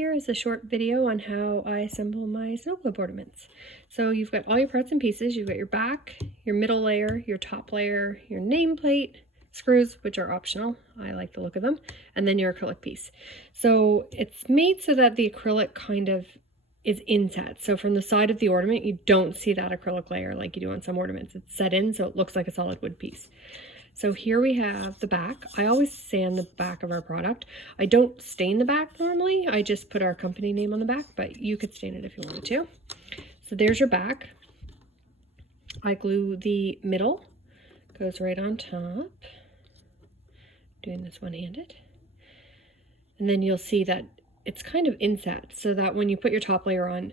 here is a short video on how I assemble my snow globe ornaments. So you've got all your parts and pieces. You've got your back, your middle layer, your top layer, your nameplate, screws, which are optional. I like the look of them, and then your acrylic piece. So it's made so that the acrylic kind of is inset. So from the side of the ornament, you don't see that acrylic layer like you do on some ornaments. It's set in, so it looks like a solid wood piece. So here we have the back. I always sand the back of our product. I don't stain the back normally. I just put our company name on the back, but you could stain it if you wanted to. So there's your back. I glue the middle, goes right on top. Doing this one-handed. And then you'll see that it's kind of inset so that when you put your top layer on,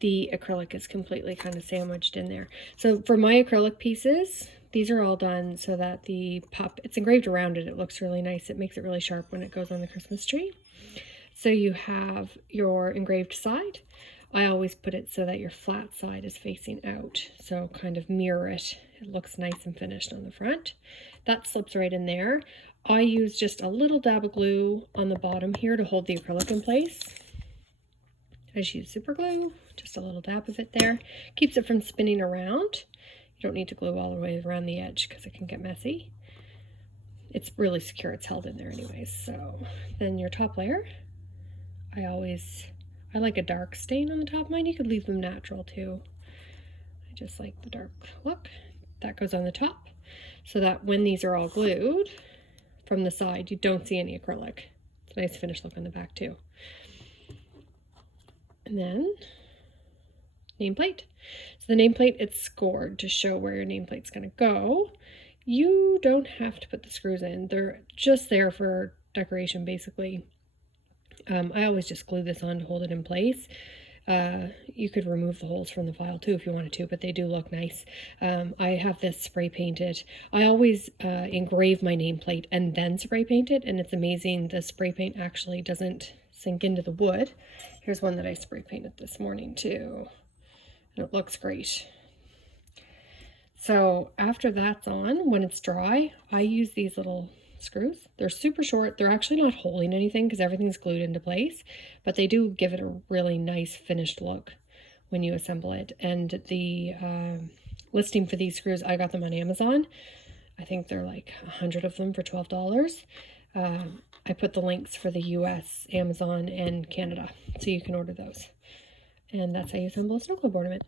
the acrylic is completely kind of sandwiched in there. So for my acrylic pieces, these are all done so that the pup, it's engraved around it. It looks really nice. It makes it really sharp when it goes on the Christmas tree. So you have your engraved side. I always put it so that your flat side is facing out. So kind of mirror it. It looks nice and finished on the front. That slips right in there. I use just a little dab of glue on the bottom here to hold the acrylic in place. I just use super glue, just a little dab of it there. Keeps it from spinning around. You don't need to glue all the way around the edge because it can get messy. It's really secure, it's held in there anyways. So then your top layer, I like a dark stain on the top of mine. You could leave them natural too. I just like the dark look. That goes on the top so that when these are all glued from the side, you don't see any acrylic. It's a nice finished look on the back too. And then nameplate. So the nameplate, it's scored to show where your nameplate's going to go. You don't have to put the screws in. They're just there for decoration, basically. I always just glue this on to hold it in place. You could remove the holes from the file too if you wanted to, but they do look nice. I have this spray painted. I always engrave my nameplate and then spray paint it, and it's amazing. The spray paint actually doesn't sink into the wood. Here's one that I spray painted this morning too, and it looks great. So after that's on, when it's dry, I use these little screws. They're super short. They're actually not holding anything because everything's glued into place, but they do give it a really nice finished look when you assemble it. And the listing for these screws, I got them on Amazon. I think they're like 100 of them for $12. I put the links for the US, Amazon, and Canada, so you can order those. And that's how you assemble a snow globe ornament.